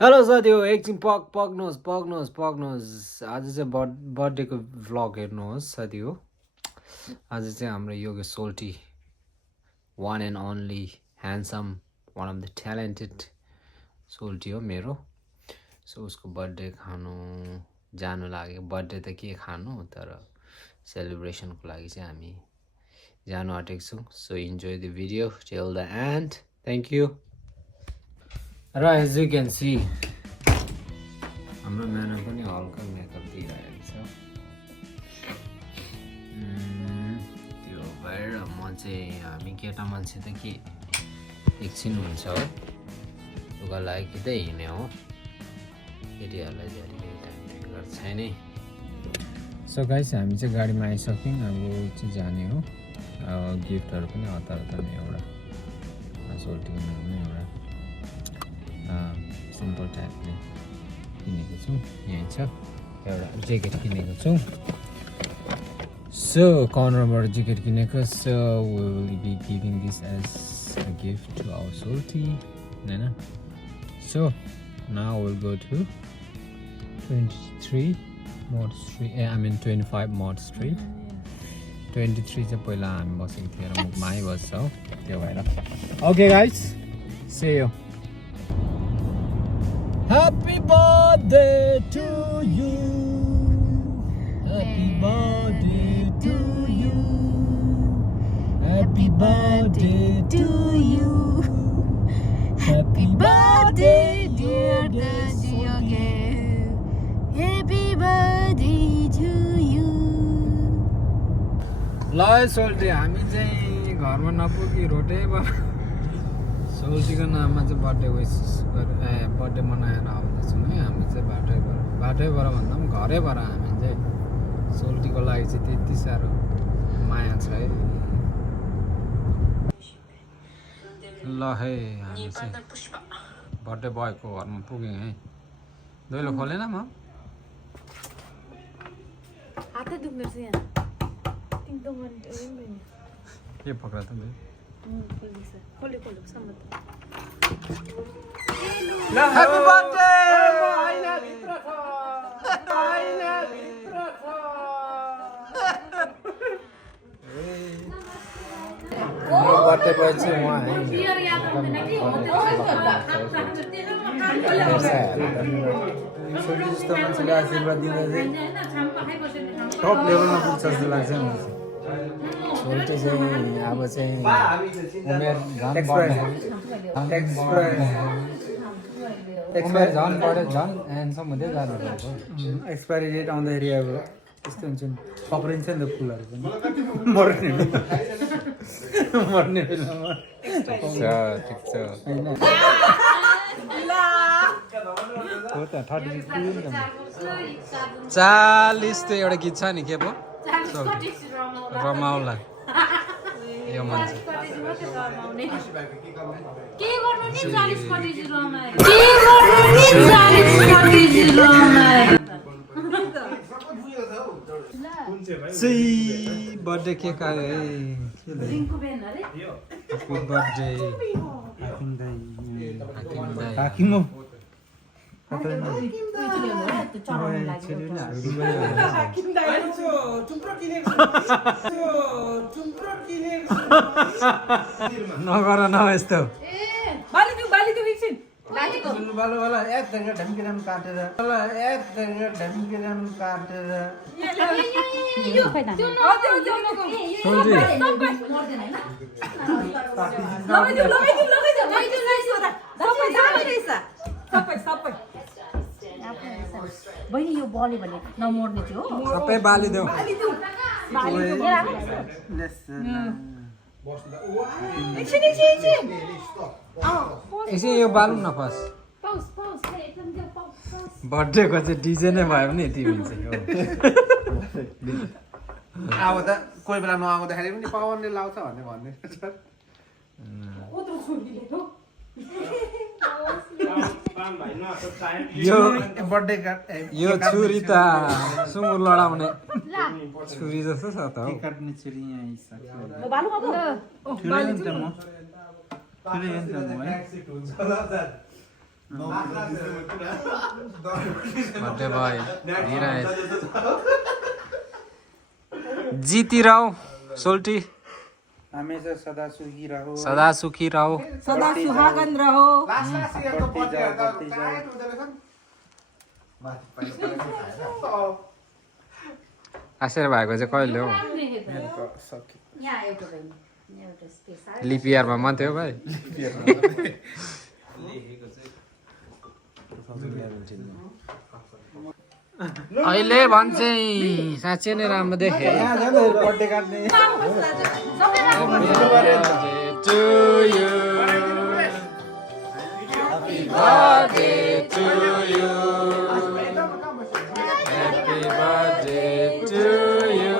Hello साथीहरू एकछिन पग्नुहोस् आज चाहिँ बर्थडेको भ्लग हेर्नुहोस् साथीहरू आज चाहिँ हाम्रो योगेश सोल्टी one and only handsome one of the talented सोल्टी हो मेरो सो उसको बर्थडे खानु जानु लाग्यो बर्थडे त के खानु तर सेलिब्रेसनको लागि चाहिँ हामी जानु आँटेको छौँ so enjoy the video till the and thank you र एज यु क्यान सी हाम्रो म्याडम पनि हल्का मेकअप दिइरहेको छ त्यो भएर म चाहिँ हामी केटा मान्छे त के एकछिन हुन्छ हो लुगा लगाइकन हिँड्ने हो केटीहरूलाई चाहिँ अलिकति टाइम गर्छ छैन सो गाइस हामी चाहिँ गाडीमा आइसक्यौँ अब चाहिँ जाने हो गिफ्टहरू पनि हतार हतारमा एउटा सोल्टीको नाममा एउटा सिम्पल टाइपले किनेको छौँ यहीँ छ एउटा ज्याकेट किनेको छौँ सो कर्नरबाट ज्याकेट किनेको so will be giving this as a gift to our सोल्टी होइन so now will go to 23 mod street I mean 25 mod street 23 चाहिँ पहिला हामी बसेको थियौँ र मुखमै बस्छ हो त्यो भएर okay guys see you Happy birthday to you. Happy birthday to you. Happy birthday to you. Happy birthday dear Yogesh. Happy birthday to you. ल सोल्टी हामी चाहिँ घरमा नपुगी रोटे सोल्टीको नाममा चाहिँ बर्थडे विस बर्थडे मनाएर आउँदैछौँ है हामी चाहिँ बाटैबाट भन्दा पनि घरैबाट हामी चाहिँ सोल्टीको लागि चाहिँ त्यति साह्रो माया छ है ल है हामी चाहिँ बर्थडे बोयको घरमा पुग्यौँ है दैलो खोलेन म हातै दुख्दो रहेछ यहाँ के पक्रा त खोले सम्मत Happy birthday! बर्थडे बोय चाहिँ उहाँ है जस्तो मान्छेले आशीर्वाद दिँदा चाहिँ टप लेभलमा पुग्छ जस्तो लाग्छ मलाई सोल्टी चाहिँ अब चाहिँ उमेर झन् एक्सपायर झन् बढ्यो झन् ह्यान्डसम हुँदै जानु भएको एक्सपायरी डेट आउँदाखेरि अब यस्तो हुन्छ नि पक्रिन्छ नि त फुलहरू पनि मर्ने बेलामा ठिक छ होइन हो त 36 पुग्यो नि त 40 त एउटा गीत छ नि के पो रमाउला यो मान्छे के गर्नु नि 40 40 रमायो बर्थडे केक आयो है रिङको बेन अरे ह्याप्पी बर्थडे हाकिम नगर न यस्तो ढम्किराम काटेर बहिनी यो बल्यो भने नमर्ने थियो सबै बालिदेऊ एकछिन यो बालौँ न फर्स्ट बर्थडेको चाहिँ डिजे नै भयो भने यति हुन्छ अब त कोही बेला नआउँदाखेरि पनि पावरले लाउँछ भन्ने यो बर्थडे कार्ड यो छुरी त सुँगुर लडाउने छुरी जस्तो छ त हौ काट्ने छुरी यहाँ आइसक्यो भालु बाबु ठुलै हुन्छ म ठुलै हुन्छ म है बर्थडे भाइ धीरज जीती रहो सोल्टी हमेशा सदा सुखी रहो सदा सुखी रहो सदा सुहागन रहो बढ़ती जाओ आश्चर्य भएको चाहिँ कहिले हो यहाँ आएको छैन एउटा स्पेस लिपिआरमा मात्रै हो भाइ अहिले भन्छ साँच्चै नै राम्रो देखे यहाँ जानु बर्थडे काट्ने to you. Happy birthday to you. Happy birthday to you.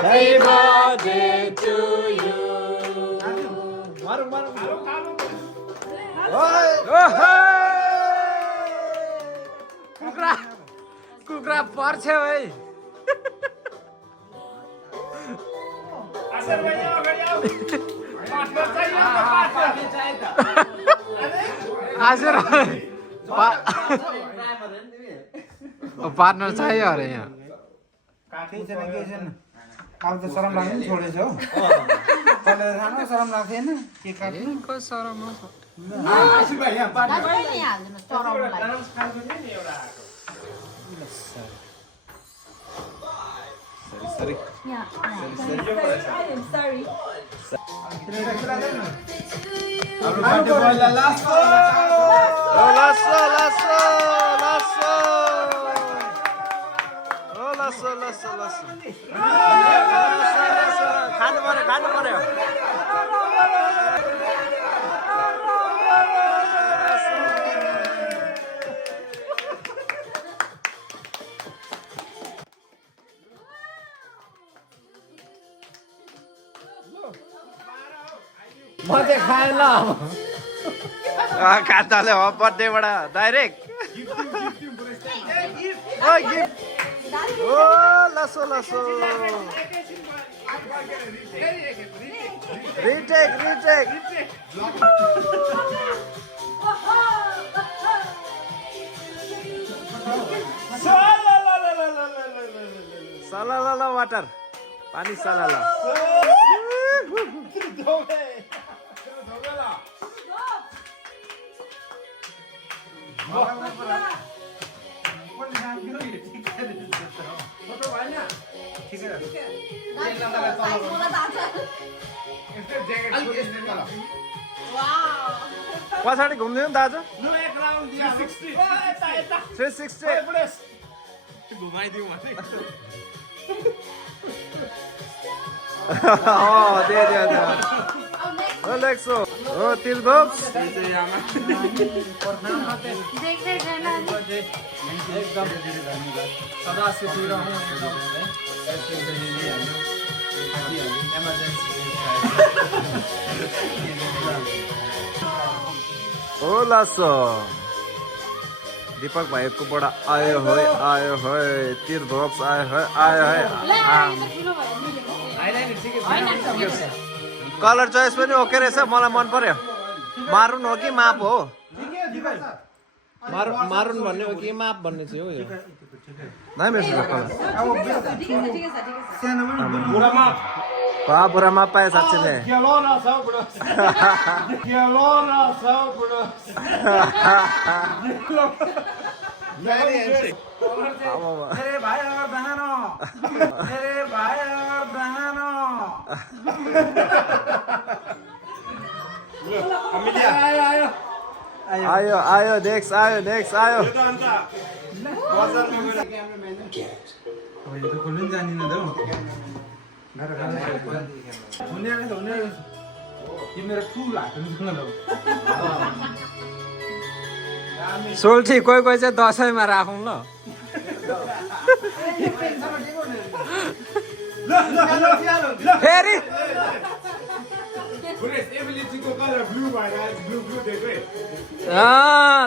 Happy birthday to you. कुखुरा पर्छ है पार्टनर चाहियो अरे यहाँ केही छैन अब त शरम लाग्नु पनि छोडेछ हौ पहिला सानो शरम लाग्थेन के काट्नु को शरम हो खानु पर्यो म चाहिँ खाएँ ल काताले हो बर्थडेबाट डाइरेक्ट ओ लसो लसो रिटेक सलाला वाटर पानी सलाला पछाडि घुम्दैन दाजु 360 घुमाइदिउँ भने दे लेक्सो हो तिल बोक्स एकदम सदा सुखी रहूं ओ लासो दीपक भाई को बड़ा आयो है तीर बॉक्स आयो है कलर चोइस पनि ओके रहेछ मलाई मन पर्यो मारुन हो कि माप हो मारुन भन्ने हो कि माप भन्ने चाहिँ हो यो नाइ मेर्छ कलर बुढा माप पाए साँच्चै नै मेरे भाई और बहनों आयो नेक्स्ट आयो यो त खोल्नु नि जानिन त हुने तिम्रो ठुल हाल्नु सोल्टी कोही चाहिँ दसैँमा राखौँ ल फेरि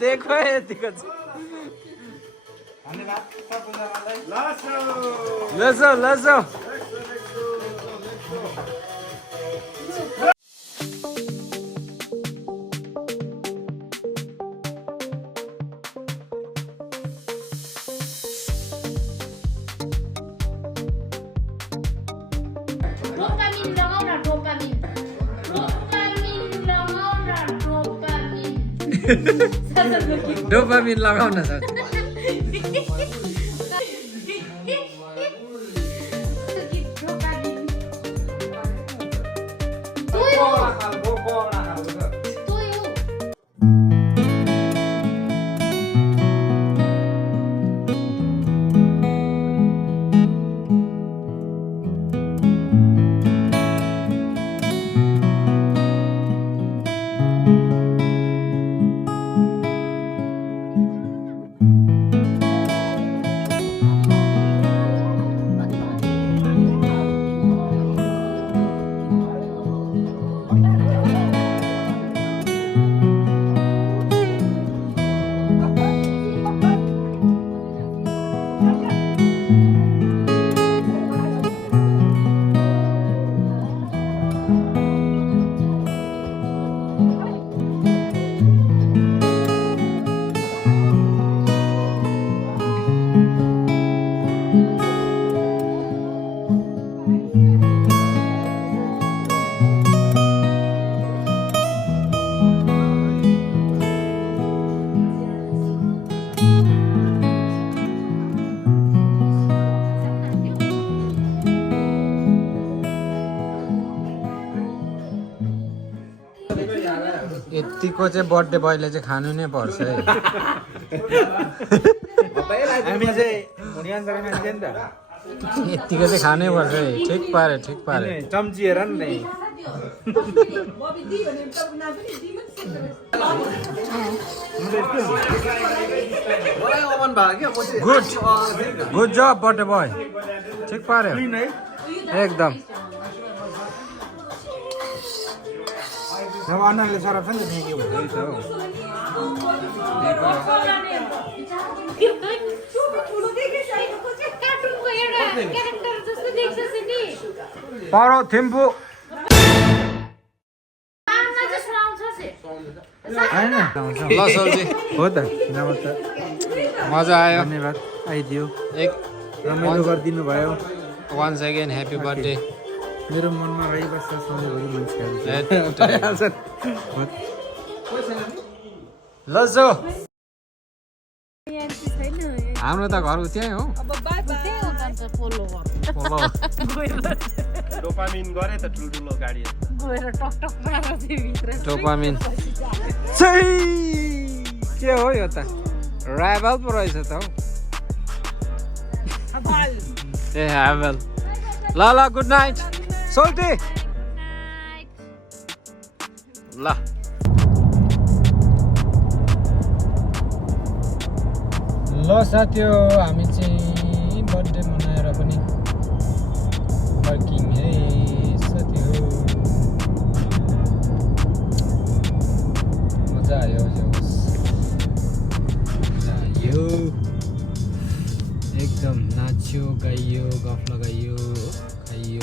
देखो यतिको धन्यवाद सबैजनालाई लसो लसो डोपामिन लगाउन छ यतिको चाहिँ बर्थडे बोयले चाहिँ खानु नै पर्छ है हामी चाहिँ हुने अन्तर मान्छे नि त यतिको चाहिँ खानै पर्छ है ठिक पारे चम्ची हेर नि गुड जब बर्थडे बोय ठिक पार्यो एकदम जब अन्नले सरफ छ नि त फ्याँक्यो भने पर थिम्पू ल सब्जी हो त नमस्कार मजा आयो धन्यवाद आइदियो एक रमाइलो गरिदिनु भयो वन्स अगेन ह्याप्पी बर्थडे मेरो मनमा रहिबस्छ सधैँभरि मान्छेहरू लसो हाम्रो त घर त्यही हो डोपामिन गरे त ठुल्ठुलो गाडी डोपामिन के हो यो त ऱ्याभल पो रहेछ त हौ ए ह्याभल ल गुड नाइट सोल्टी ल ल साथी हामी चाहिँ बर्थडे मनाएर पनि फर्किङ है साथी हो मजा आयो एकदम नाच्यो गाइयो गफ लगाइयो खाइयो